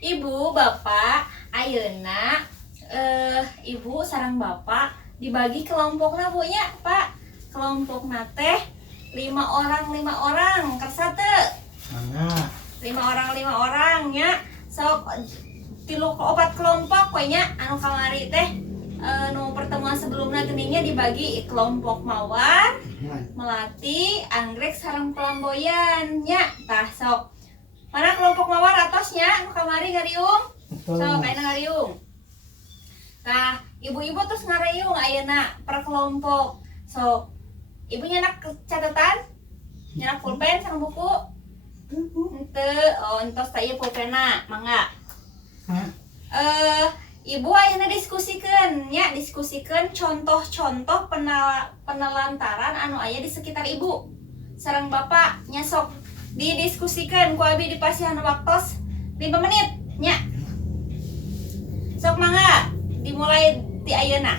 Ibu, bapak, ayeuna ibu sarang bapak dibagi kelompokna Bu nya, Pak. Kelompokna teh 5 orang kersa teu? Mangga. 5 orang nya. Sok tilu opat kelompok we nya anu kamari teh nu pertemuan sebelumnya geningnya dibagi kelompok mawar, melati, anggrek sareng pelamboyan nya. Tah sok. Mana kelompok mawar atosnya nu kamari ngariung? Sok ayeuna ngariung. Tah, ibu-ibu terus ngariung ayeuna per kelompok. Sok. Ibu nyenak catatan? Nyenak pulpen sareng buku? Henteu, oh entos teh ieu pulpenna, mangga. Ibu ayeuna diskusikeun nya, diskusikeun contoh-contoh penelantaran anu aya di sekitar ibu sareng bapak nya sok didiskusikan ku abi dipasihan waktos 5 menit nya. Sok mangga dimulai di ayeuna.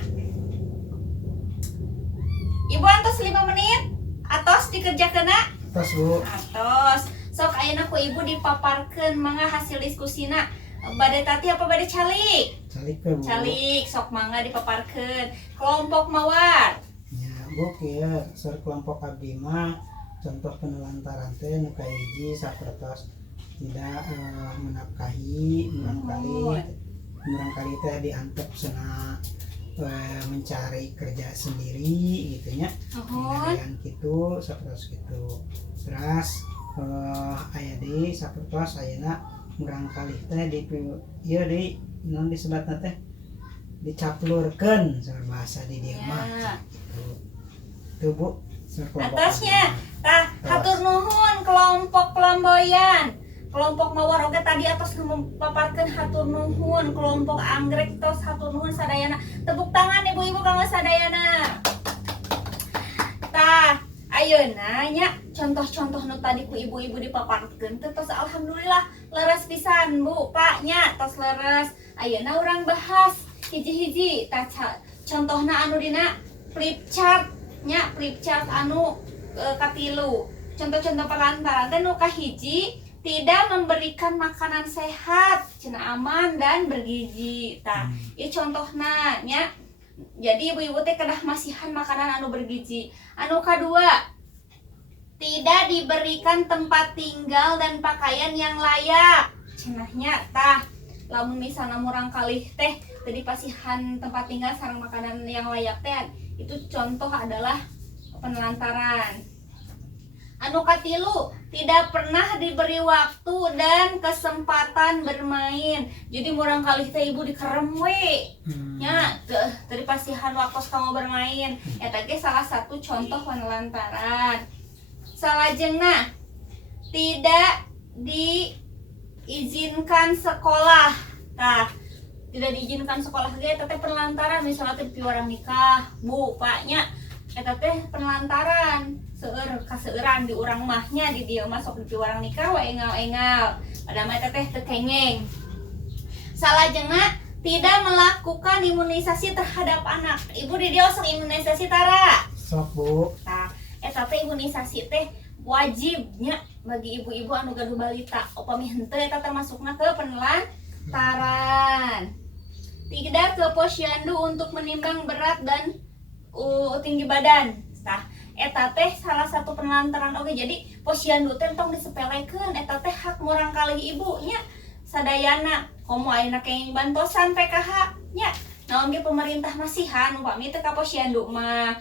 Ibu antos 5 menit atos dikerjakeuna? Tos Bu. Atos. Sok ayeuna ku ibu dipaparkeun mangga hasil diskusina. Bade tati apa bade calik? Calik ke Bu. Calik, sok mangga dipaparkeun. Kelompok mawar. Ya Bu, kieu seur kelompok abdi mah contoh penelantaran teh nu kahiji sapertos tidak menafkahi murang-kali teh diantep cenah mencari kerja sendiri gitu nya. Yang kitu sapertos kitu. Terus aya deui sapertos ayeuna murang-kali teh di ieu deui naon disebutna teh dicaplurkeun saur bahasa di dieu mah gitu. Tuh Bu. Atasnya, tah hatur nuhun kelompok pelamboyan. Kelompok mawar oge tadi atos paparkeun hatur nuhun. Kelompok anggrek tos hatur nuhun sadayana. Tepuk tangan ibu-ibu kanggo sadayana. Tah, ayeuna nya contoh-contoh nu tadi ku ibu-ibu dipaparkeun teh tos alhamdulillah leres pisan Bu, Pak nya tos leres. Ayeuna urang bahas hiji-hiji tah contohna anu dina flip chart nya, flip chart anu katilu. Contoh-contoh pelantaran teh nu kahiji tidak memberikan makanan sehat, cenah aman dan bergizi. Tah, ieu contohna nya. Jadi ibu-ibu teh kedah masihan makanan anu bergizi. Anu kadua, tidak diberikan tempat tinggal dan pakaian yang layak. Cenahnya tah, lamun misalna murang kalih teh tadi pasihan tempat tinggal sareng makanan yang layak teh itu contoh adalah penelantaran. Anu katilu, tidak pernah diberi waktu dan kesempatan bermain. Jadi murang kalih teh ibu dikerem we nya tadi pasihan waktos kamu bermain. Eta ge salah satu contoh penelantaran. Salajengna, tidak diizinkan sekolah. Tah, tidak diizinkan sekolah ge eta teh penelantaran. Misalnya teh piwarang nikah, Bu, Pak nya eta teh penelantaran. Seueur kaseueuran di urang mahnya di dieu mah sok piwarang nikah we engal-engal. Padahal eta teh teu kengeng. Salajengna, tidak melakukan imunisasi terhadap anak. Ibu di dieu sok imunisasi tara? Sok Bu. Tah, eta teh imunisasi teh wajibnya bagi ibu-ibu anu gaduh balita. Upami henteu eta termasukna ke penelantaran. Tidak ke posyandu untuk menimbang berat dan tinggi badan. Tah, eta teh salah satu penelantaran oge. Jadi posyandu teh tong disepelekeun, eta teh hak murang kalih ibu nya sadayana. Komo ayeuna kenging bantosan PKH nya. Naon ge pemerintah masihan upami teh ka posyandu mah.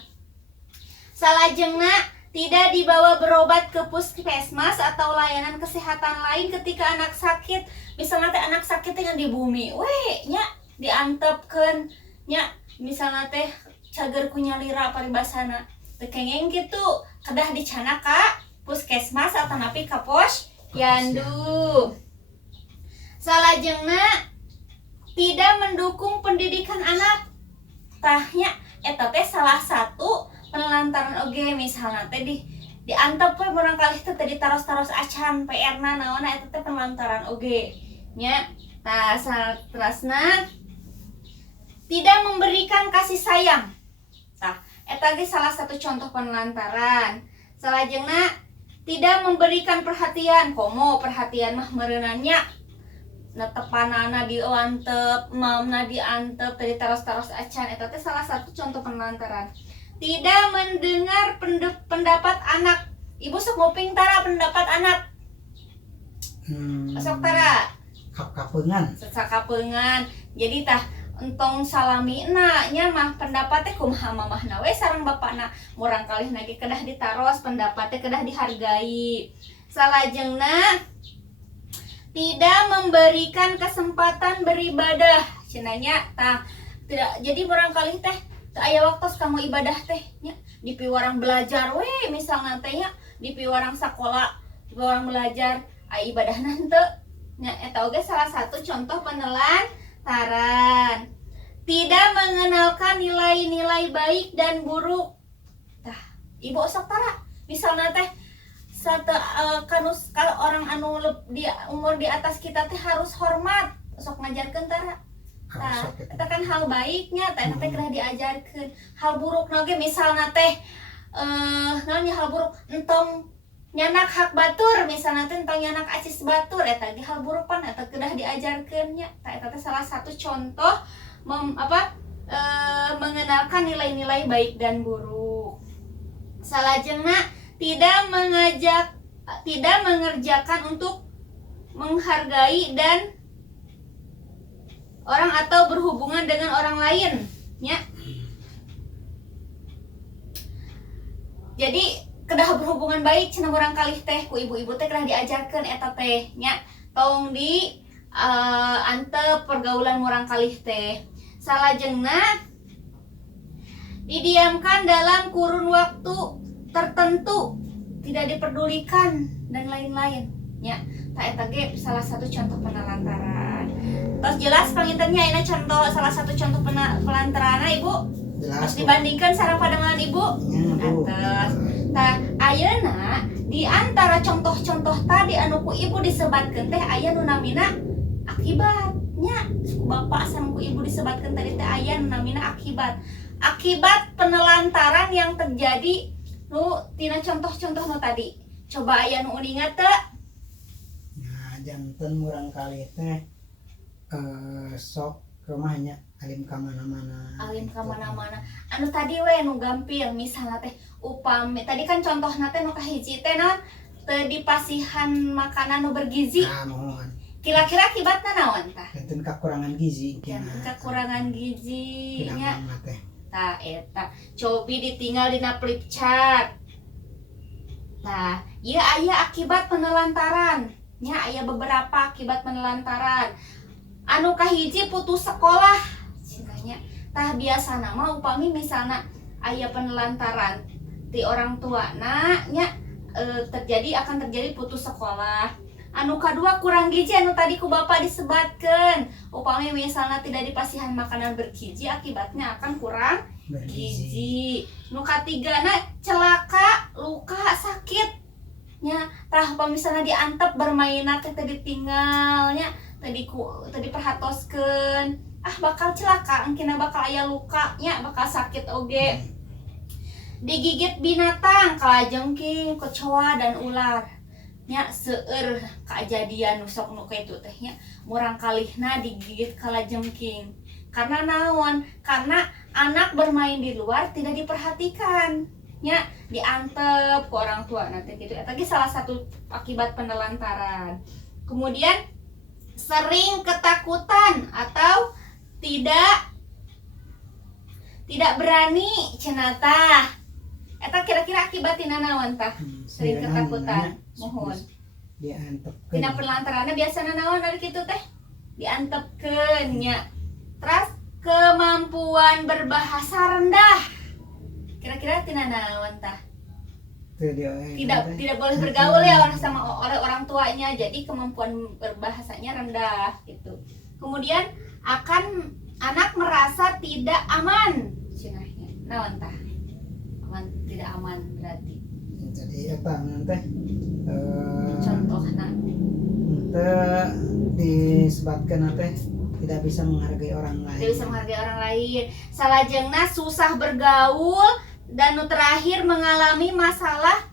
Salajengna, tidak dibawa berobat ke puskesmas atau layanan kesehatan lain ketika anak sakit. Misalnya teh anak sakit teh di bumi, we nya diantepkeun nya. Misalnya teh cager ku nyalira paribasana. Teu kengeng kitu, kedah dicana ka puskesmas atau napi ka posyandu. Salajengna, tidak mendukung pendidikan anak. Tahnya eta teh salah satu penelantaran oge. Misalnya teh diantep we murang kalih teh ditaros-taros acan PR-na naonna eta teh penelantaran oge nya. Tah saterusna, tidak memberikan kasih sayang. Tah, eta ge salah satu contoh penelantaran. Salajengna, tidak memberikan perhatian. Komo perhatian mah meureunannya netepanana diantep, mamna diantep, tadi taros-taros acan. Eta teh salah satu contoh penelantaran. Tidak mendengar pendapat anak. Ibu sok nguping tara pendapat anak. Sok tara. Kapengan. Sakapeungan. Jadi tah entong salamina nya mah pendapatnya kumaha mamahna we sareng bapakna. Murang kalih nage kedah ditaros, pendapatnya kedah dihargai. Salajengna tidak memberikan kesempatan beribadah. Cenanya tah tidak, jadi barangkali teh teu aya waktos kamu ibadah teh nya di piwarang belajar we misalna teh nya di piwarang sakola, di piwarang belajar aya ibadahna henteu nya. Eta oge salah satu contoh penelantaran. Tidak mengenalkan nilai-nilai baik dan buruk. Tah, ibu sok tara misalna teh kalau orang anu di umur di atas kita teh harus hormat, sok ngajarkeun tara. Tah, eta kan hal baiknya teh teh kedah diajarkeun. Hal buruk ge misalna teh naon hal buruk entong nyanak hak batur, misalna teh entong nyanak acis batur, eta ge hal buruk pan eta kedah diajarkeun nya. Tah eta teh salah satu contoh mengenalkan nilai-nilai baik dan buruk. Salajengna tidak mengerjakan untuk menghargai dan orang atau berhubungan dengan orang lain nya. Jadi kedah berhubungan baik cenah urang kalih teh ku ibu-ibu teh kedah diajarkeun eta teh nya. Tong di antep pergaulan urang kalih teh. Salajengna didiamkan dalam kurun waktu tertentu, tidak diperdulikan dan lain-lain nya. Tah eta ge salah satu contoh penelantaran. Terus jelas pangintennya ini contoh salah satu contoh penelantaran Ibu. Jelas. Dibandingkan sareng padangan Ibu. Atas. Tah ayeuna di antara contoh-contoh tadi anu ku Ibu disebatkeun teh aya nu namina akibatnya. Bapak sareng ku Ibu disebatkeun tadi teh aya nu namina akibat. Akibat penelantaran yang terjadi nu tina contoh-contoh nu tadi. Coba aya nu ingat teu? Nah, janten murang kali teh sok rumahnya alim ka mana-mana. Alim ka mana-mana. Anu tadi we nu gampil misalna teh upami tadi kan contohna teh nu kahiji teh naon? Teu dipasihan makanan nu bergizi. Nah, mohon. Kira-kira akibatna naon tah? Janten kakurangan gizi. Janten kakurangan gizi nya. Teh. Tah eta cobi ditinggal dina flip chart. Nah, ieu aya akibat penelantaran. Nya aya beberapa akibat penelantaran. Anu kahiji putus sekolah. Cenanya tah biasana mah upami misalna aya penelantaran ti orang tuana nya akan terjadi putus sekolah. Anu kadua kurang gizi anu tadi ku Bapak disebatkeun. Upami misalna tidak dipasihan makanan bergizi akibatnya akan kurang gizi. Nu katigana celaka, luka, sakit. Nya tah upami misalna diantep bermainna teh ditinggalnya tadi perhatoskeun bakal celaka, engkina bakal aya luka nya, bakal sakit oge. Digigit binatang kalajengking, kecoa dan ular. Nya seueur kejadian sok nu kitu teh nya murang kalihna digigit kalajengking. Karena naon? Karena anak bermain di luar tidak diperhatikan. Nya diantep ke orang tua nanti gitu. Eta ge salah satu akibat penelantaran. Kemudian sering ketakutan atau tidak berani cenah tah. Eta kira-kira akibatina naon tah? Sering ketakutan. Mohon. Diantepkeun. Tina penelantaranna biasana naon ari kitu teh? Diantepkeun nya. Terus kemampuan berbahasa rendah. Kira-kira tina naon tah? Tidak boleh bergaul ya oleh orang tuanya, jadi kemampuan berbahasanya rendah gitu. Kemudian anak merasa tidak aman, cenahnya. Naon tah? Aman tidak aman berarti. Jadi apa teh? Contohna teh disebutkeun teh tidak bisa menghargai orang lain. Tidak bisa menghargai orang lain. Salajengna susah bergaul. Dan terakhir mengalami masalah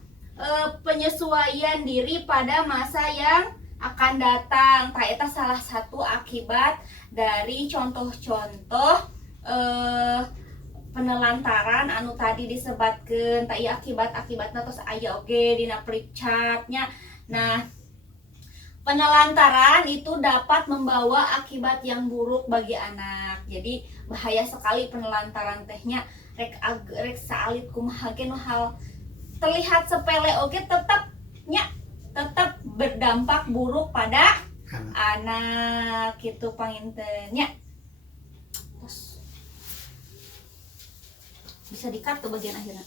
penyesuaian diri pada masa yang akan datang. Tah eta salah satu akibat dari contoh-contoh penelantaran anu tadi disebatkeun. Tah ieu akibat-akibatna tos aya oge dina perikcatnya. Nah, penelantaran itu dapat membawa akibat yang buruk bagi anak. Jadi bahaya sekali penelantaran tehnya. Rek saalit kumaha ge nu hal terlihat sepele oge tetap berdampak buruk pada anak gitu pangintennya. Terus bisa di-cut tuh bagian akhirnya.